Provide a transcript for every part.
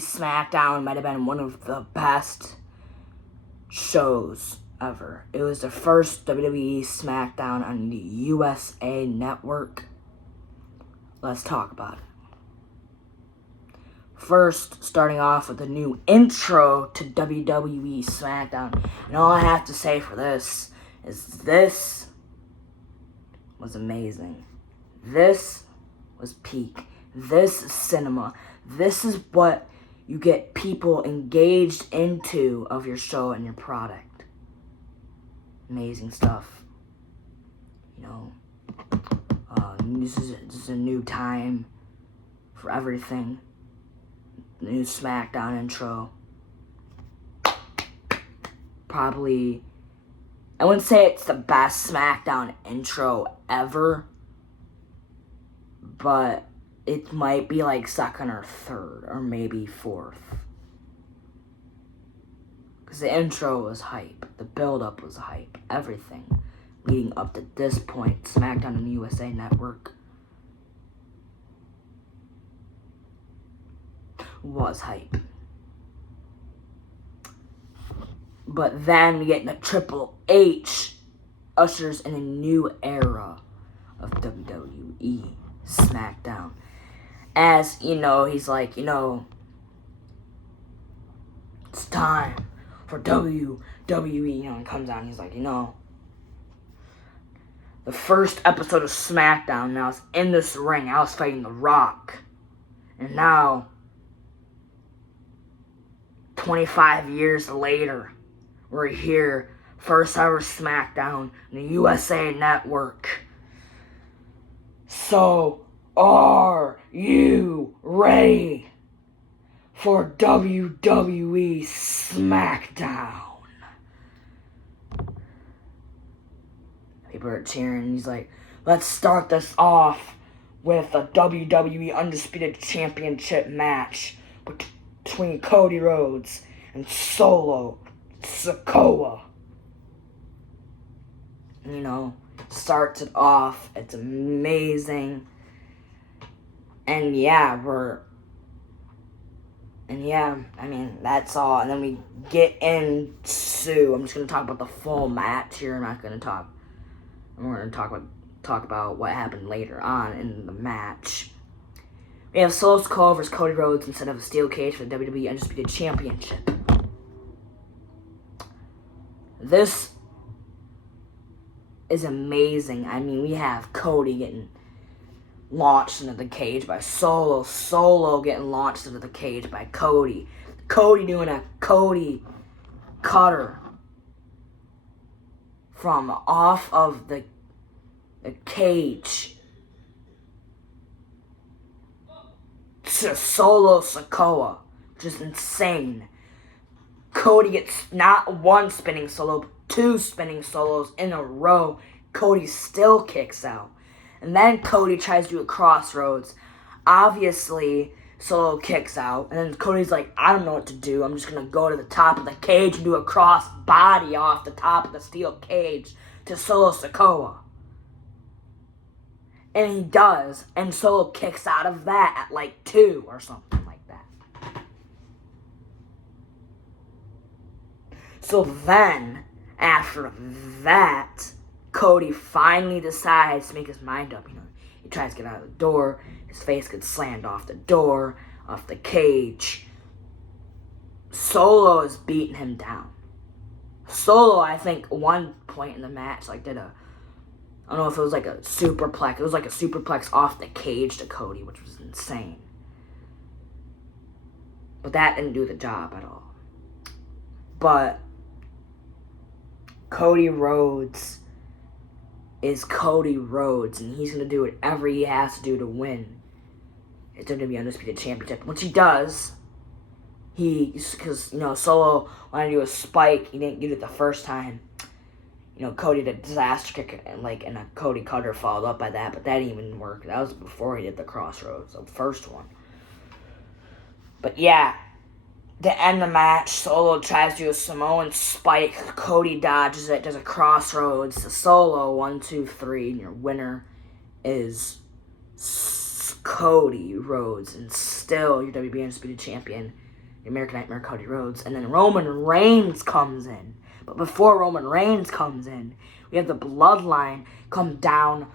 SmackDown might have been one of the best shows ever. It was the first WWE SmackDown on the USA Network. Let's talk about it. First, starting off with a new intro to WWE SmackDown. And all I have to say for this is this was amazing. This was peak. This is cinema. This is what you get people engaged into of your show and your product. Amazing stuff. This is a new time for everything. The new SmackDown intro. Probably, I wouldn't say it's the best SmackDown intro ever, but it might be like second or third, or maybe fourth. Because the intro was hype. The build-up was hype. Everything leading up to this point, SmackDown on the USA Network, was hype. But then we get the Triple H ushers in a new era of WWE SmackDown. As, he's like, it's time for WWE, and comes out and he's like, the first episode of SmackDown, and I was in this ring, I was fighting The Rock. And now, 25 years later, we're here, first ever SmackDown, on the USA Network. So, are you ready for WWE SmackDown? People are cheering. He's like, let's start this off with a WWE Undisputed Championship match between Cody Rhodes and Solo Sikoa. Starts it off. It's amazing. And that's all. And then we get into, I'm just going to talk about the full match here. We're going to talk about what happened later on in the match. We have Solo Sikoa versus Cody Rhodes instead of a steel cage for the WWE Undisputed Championship. This is amazing. We have Cody getting launched into the cage by Solo. Solo getting launched into the cage by Cody. Cody doing a Cody cutter from off of the cage to Solo Sikoa. Just insane. Cody gets not one spinning solo, but two spinning solos in a row. Cody still kicks out. And then Cody tries to do a crossroads. Obviously, Solo kicks out. And then Cody's like, I don't know what to do. I'm just going to go to the top of the cage and do a cross body off the top of the steel cage to Solo Sikoa. And he does. And Solo kicks out of that at like 2 or something like that. So then, after that, Cody finally decides to make his mind up. He tries to get out of the door. His face gets slammed off the door, off the cage. Solo is beating him down. Solo, I think, one point in the match, did a, I don't know if it was like a superplex. It was like a superplex off the cage to Cody, which was insane. But that didn't do the job at all. But Cody Rhodes is Cody Rhodes, and he's going to do whatever he has to do to win his WWE Undisputed Championship, which he does. Because, Solo wanted to do a spike. He didn't get it the first time. Cody did a disaster kick, and a Cody cutter followed up by that, but that didn't even work. That was before he did the crossroads, the first one. But yeah, to end the match, Solo tries to do a Samoan spike. Cody dodges it, does a crossroads to Solo. 1, 2, 3, and your winner is Cody Rhodes, and still your WWE Undisputed Champion, the American Nightmare Cody Rhodes. And then Roman Reigns comes in. But before Roman Reigns comes in, we have the Bloodline come down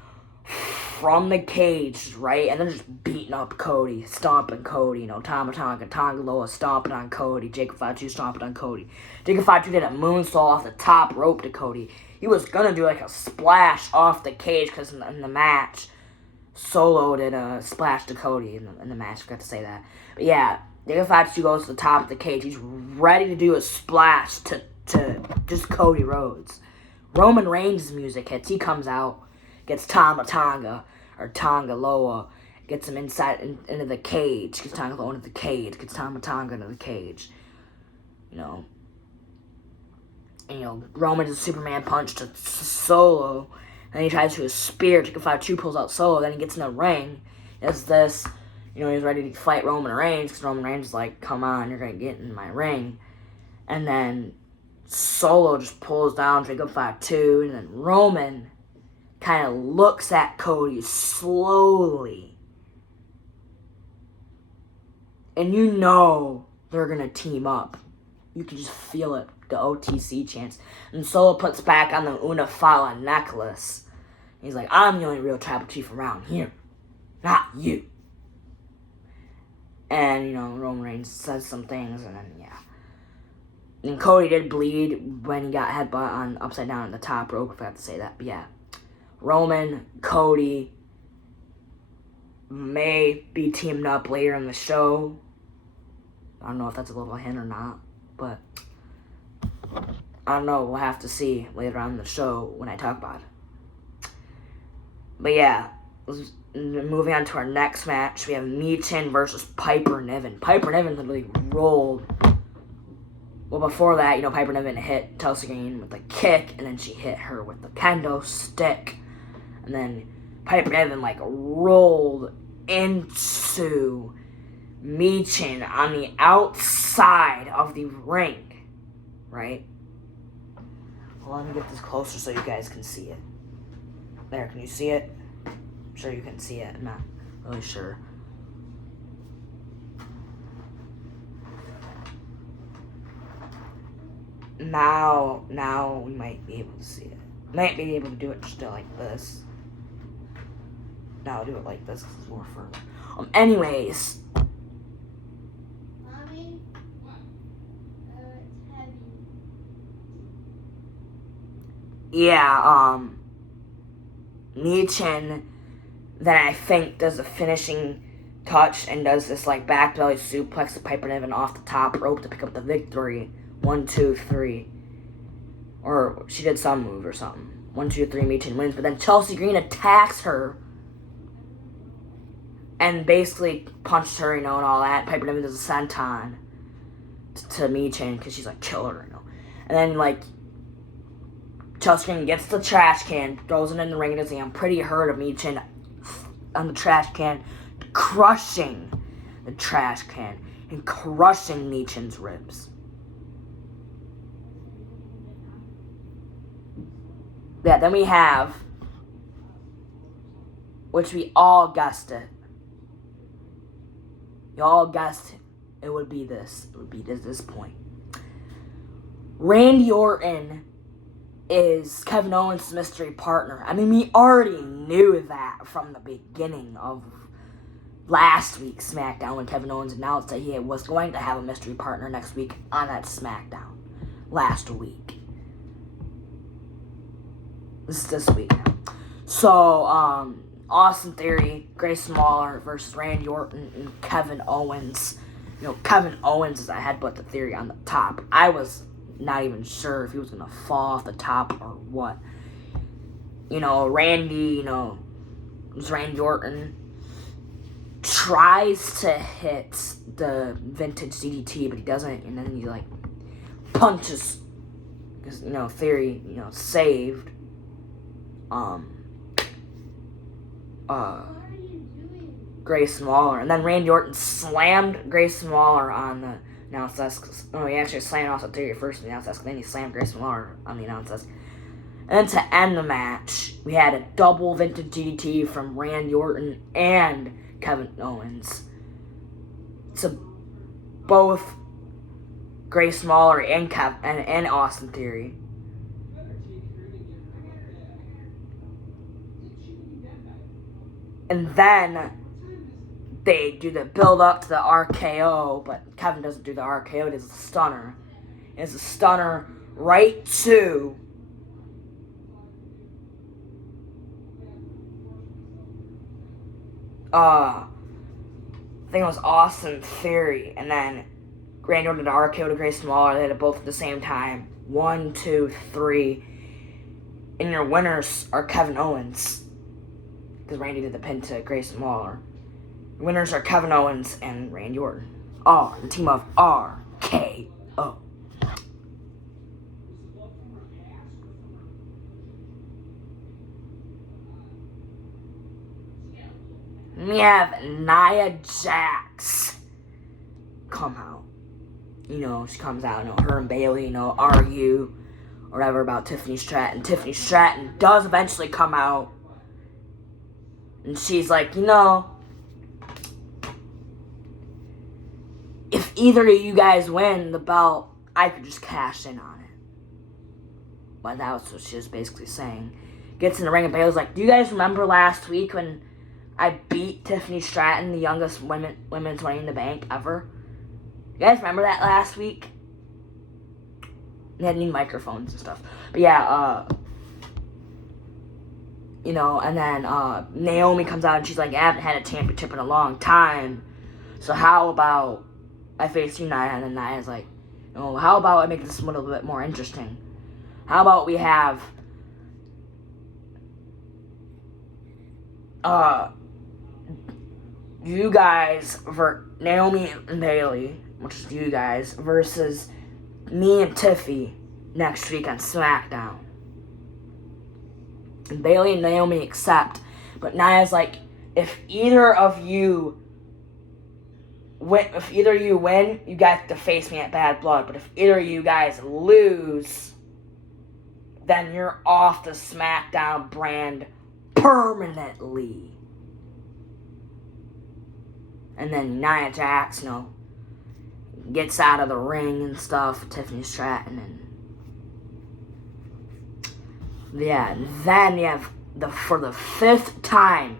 from the cage, right? And they're just beating up Cody, stomping Cody. Tama Tonga, Tonga Loa stomping on Cody. Jacob Fatu stomping on Cody. Jacob Fatu did a moonsault off the top rope to Cody. He was going to do like a splash off the cage because in the match, Solo did a splash to Cody in the match. I forgot to say that. But yeah, Jacob Fatu goes to the top of the cage. He's ready to do a splash to just Cody Rhodes. Roman Reigns' music hits. He comes out, gets Tama Tonga, or Tonga Loa, gets him into the cage, gets Tonga Loa into the cage, gets Tama Tonga into the cage. And, Roman does a Superman punch to Solo, then he tries to do a spear, Jacob Fatu pulls out Solo, then he gets in the ring, does this, he's ready to fight Roman Reigns, because Roman Reigns is like, come on, you're going to get in my ring. And then Solo just pulls down Jacob Fatu, and then Roman kind of looks at Cody slowly. And they're going to team up. You can just feel it, the OTC chants. And Solo puts back on the Una Fala necklace. He's like, I'm the only real tribal chief around here, not you. And, Roman Reigns says some things, and then, yeah. And Cody did bleed when he got headbutt on upside down at the top rope. I forgot to say that. But yeah. Roman, Cody may be teamed up later in the show. I don't know if that's a little hint or not. But I don't know. We'll have to see later on in the show when I talk about it. But yeah. Moving on to our next match. We have Michin versus Piper Niven. Piper Niven literally rolled. Well, before that, Piper Niven hit Chelsea Green with a kick, and then she hit her with the kendo stick. And then Piper Niven, rolled into Michin on the outside of the ring, right? Well, let me get this closer so you guys can see it. There, can you see it? I'm sure you can see it. I'm not really sure. Now we might be able to see it. Might be able to do it just like this. Now I'll do it like this because it's more further. Anyways. Mommy? It's heavy. Yeah, Michin then I think does a finishing touch and does this back belly suplex to Piper Niven off the top rope to pick up the victory. 1, 2, 3. Or she did some move or something. 1, 2, 3, Michin wins. But then Chelsea Green attacks her and basically punched her, and all that. Piper Niven does a senton to Michin because she's kill her, And then Chelsea Green gets the trash can, throws it in the ring, and I'm pretty hurt of Michin on the trash can, crushing the trash can and crushing Michin's ribs. Yeah, then we have, which we all guessed it. You all guessed it would be this. It would be this point. Randy Orton is Kevin Owens' mystery partner. I mean, we already knew that from the beginning of last week's SmackDown when Kevin Owens announced that he was going to have a mystery partner next week on that SmackDown last week. This is this week now. So, Austin Theory, Grayson Waller versus Randy Orton and Kevin Owens. Kevin Owens is a headbutt to Theory on the top. I was not even sure if he was going to fall off the top or what. Randy, Randy Orton tries to hit the vintage DDT, but he doesn't, and then he punches because Theory saved Grayson Waller, and then Randy Orton slammed Grayson Waller on the announce desk. No, he actually slammed Austin Theory first on the announce desk, then he slammed Grayson Waller on the announce desk. And then to end the match, we had a double vintage DDT from Randy Orton and Kevin Owens. So both Grace Muller and Austin Theory. And then they do the build up to the RKO, but Kevin doesn't do the RKO, it is the stunner. It's a stunner right to I think it was Austin Theory, and then Randy Orton did the RKO to Grace Muller. They did it both at the same time. 1, 2, 3. And your winners are Kevin Owens, because Randy did the pin to Grace Muller. Your winners are Kevin Owens and Randy Orton. The team of RKO. We have Nia Jax come out. She comes out, her and Bayley, argue or whatever about Tiffany Stratton. Tiffany Stratton does eventually come out. And she's like, if either of you guys win the belt, I could just cash in on it. But that was what she was basically saying. Gets in the ring and Bayley's like, do you guys remember last week when I beat Tiffany Stratton, the youngest women's Money in the Bank ever? You guys remember that last week? They had new microphones and stuff. But yeah, and then Naomi comes out and she's like, I haven't had a championship in a long time. So how about I face you, Nia? And then Nia's like, how about I make this a little bit more interesting? How about we have you guys, Naomi and Bayley, which is you guys, versus me and Tiffy next week on SmackDown. And Bayley and Naomi accept, but Nia's like, if either you win, you guys have to face me at Bad Blood. But if either of you guys lose, then you're off the SmackDown brand permanently. And then Nia Jax, gets out of the ring and stuff, Tiffany Stratton, and yeah, and then you have for the fifth time,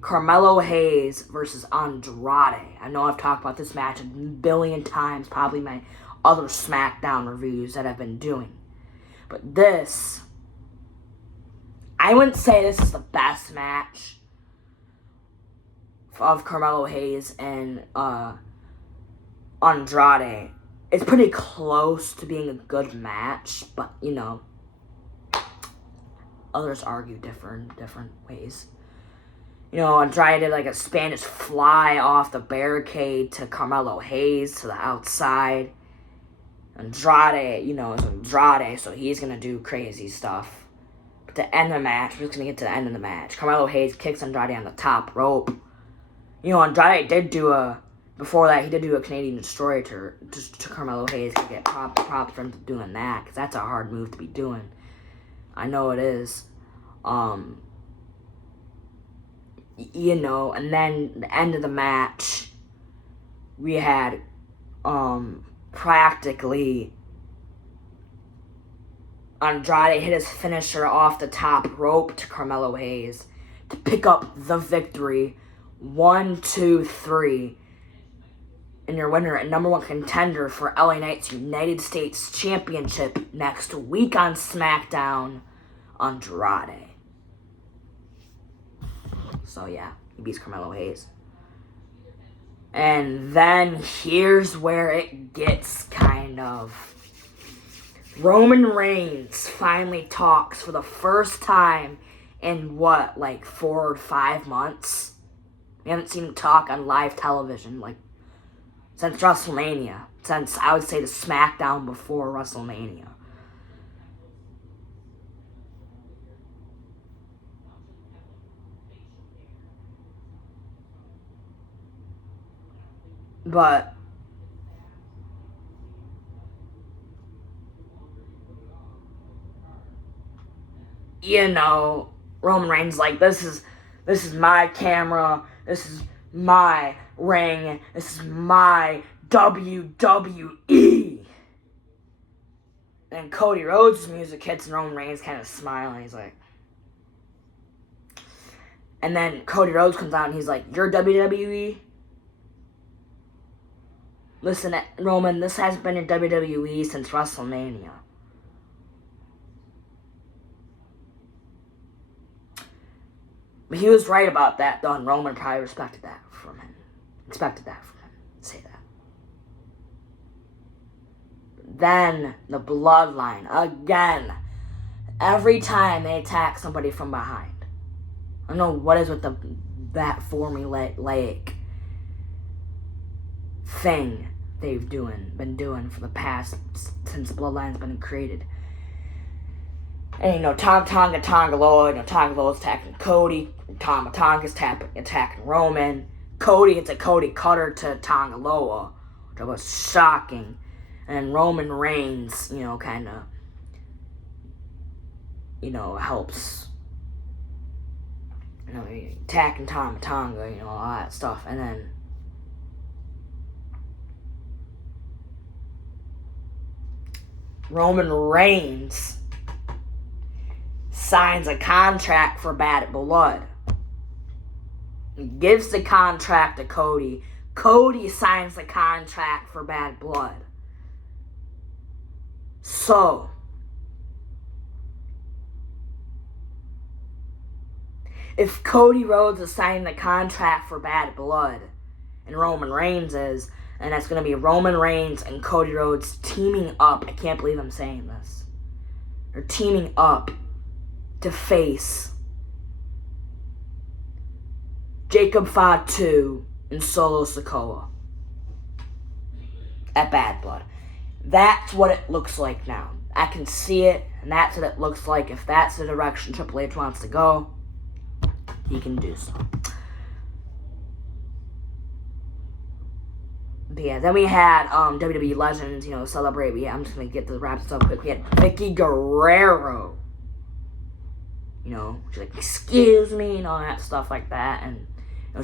Carmelo Hayes versus Andrade. I know I've talked about this match a billion times, probably my other SmackDown reviews that I've been doing. But this, I wouldn't say this is the best match of Carmelo Hayes and Andrade. It's pretty close to being a good match, but others argue different ways. Andrade did like a Spanish fly off the barricade to Carmelo Hayes to the outside. Andrade, is Andrade, so he's gonna do crazy stuff. But to end the match, we're just gonna get to the end of the match. Carmelo Hayes kicks Andrade on the top rope. Andrade did do before that, he did do a Canadian Destroyer to Carmelo Hayes to get props for him doing that, because that's a hard move to be doing. I know it is. And then the end of the match, we had practically Andrade hit his finisher off the top rope to Carmelo Hayes to pick up the victory. 1, 2, 3. And your winner and number one contender for LA Knight's United States Championship next week on SmackDown, Andrade. So yeah, he beats Carmelo Hayes. And then here's where it gets kind of... Roman Reigns finally talks for the first time in 4 or 5 months? We haven't seen him talk on live television, since WrestleMania. Since, I would say, the SmackDown before WrestleMania. But Roman Reigns like, this is my camera, this is my ring, this is my WWE. And Cody Rhodes' music hits and Roman Reigns kind of smiling. He's like, and then Cody Rhodes comes out and he's like, you're WWE? Listen, Roman, this has been in WWE since WrestleMania. But he was right about that, though, and Roman probably expected that from him. To say that. Then, the Bloodline, again. Every time they attack somebody from behind. I don't know what is with that formulaic thing they've been doing for the past, since Bloodline's been created. And, Tonga Loa, Tonga Loa's attacking Cody, Tonga's attacking Roman. Cody hits a Cody Cutter to Tonga Loa, which was shocking. And Roman Reigns, kind of, helps, attacking Tonga, all that stuff. And then Roman Reigns signs a contract for Bad Blood. He gives the contract to Cody. Cody signs the contract for Bad Blood. So, if Cody Rhodes is signing the contract for Bad Blood, and Roman Reigns is, and that's going to be Roman Reigns and Cody Rhodes teaming up. I can't believe I'm saying this. They're teaming up to face Jacob Fatu and Solo Sikoa at Bad Blood. That's what it looks like now. I can see it, and that's what it looks like. If that's the direction Triple H wants to go, he can do so. But yeah, then we had WWE Legends, celebrate. I'm just going to get the wraps up quick. We had Vicky Guerrero. She's like, excuse me, and all that stuff like that. And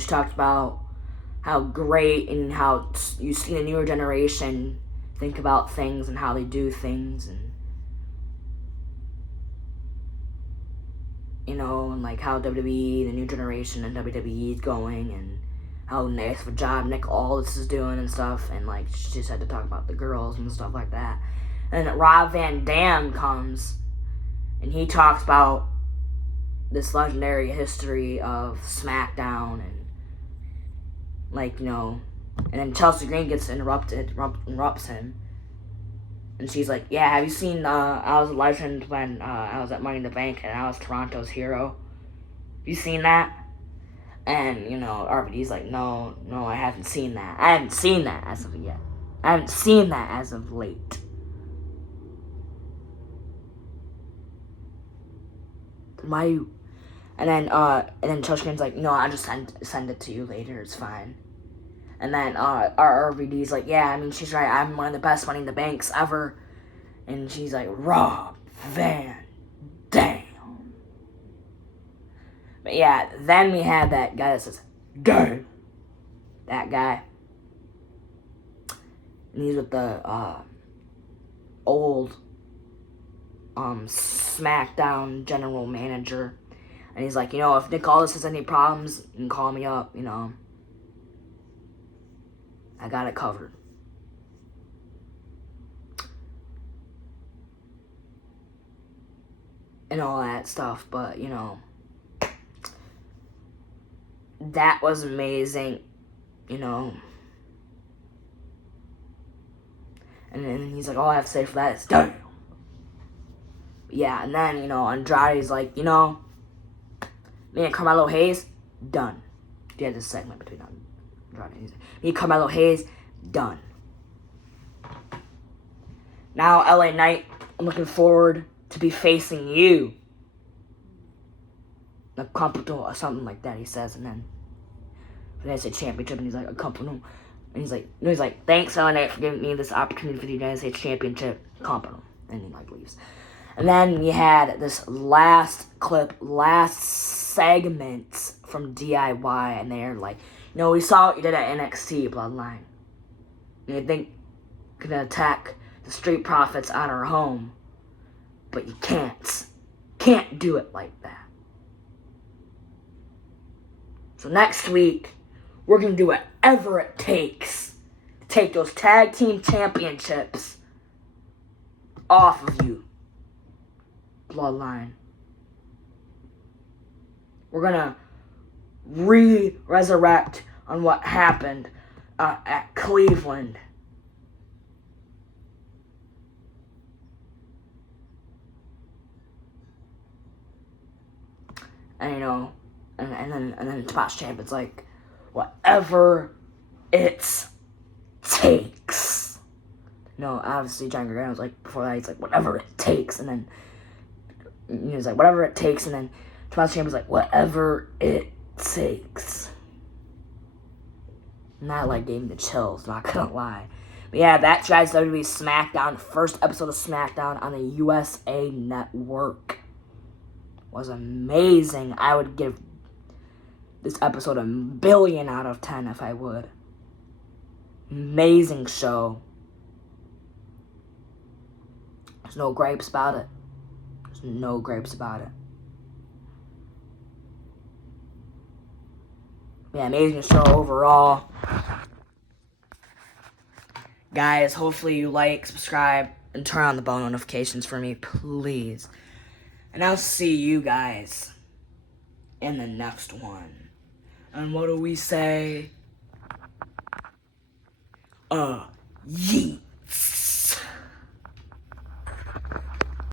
she talked about how great and how you see the newer generation think about things and how they do things. And, and like how WWE, the new generation and WWE is going, and how nice of a job Nick Aldis is doing and stuff. And like, she just had to talk about the girls and stuff like that. And then Rob Van Dam comes, and he talks about this legendary history of SmackDown, and and then Chelsea Green gets interrupts him, and she's like, yeah, have you seen, I was a legend when, I was at Money in the Bank, and I was Toronto's hero. Have you seen that? And, RVD's like, no, I haven't seen that. I haven't seen that as of yet. I haven't seen that as of late. Why you? And then Chelsea Green's like, no, I'll just send it to you later, it's fine. And then our RVD's like, yeah, she's right, I'm one of the best Money in the Banks ever. And she's like, Rob Van Dam. But yeah, then we had that guy that says, damn. That guy. And he's with the old SmackDown general manager. And he's like, if Nick Aldis has any problems, you can call me up, I got it covered. And all that stuff, but, that was amazing, And then he's like, all I have to say for that is, damn. Yeah, and then, Andrade's like, me and Carmelo Hayes, done. He had this segment between Andrade and me and Carmelo Hayes, done. Now, LA Knight, I'm looking forward to be facing you. A Campeonato or something like that, he says, and then I say championship, and he's like, a Campeonato. And he's like, thanks, LA Knight, for giving me this opportunity for the United States Championship, Campeonato. And he, leaves. And then we had this last segment from DIY, and they're like, we saw what you did at NXT Bloodline. And you think you're gonna attack the Street Profits on our home, but you can't. Can't do it like that. So next week, we're gonna do whatever it takes to take those tag team championships off of you, Bloodline. We're gonna resurrect on what happened at Cleveland. And and then Smash Champion's like, whatever it takes. Obviously John Gargano was like, before that he's like, whatever it takes, and then he was like, whatever it takes, and then Smash Champion's like, whatever it takes. And that gave me the chills, not gonna lie. But yeah, that's guys WWE SmackDown, first episode of SmackDown on the USA Network. Was amazing. I would give this episode 1,000,000,000 out of 10 if I would. Amazing show. There's no gripes about it. There's no gripes about it. Yeah, amazing show overall. Guys, hopefully you like, subscribe, and turn on the bell notifications for me, please. And I'll see you guys in the next one. And what do we say? Yeets.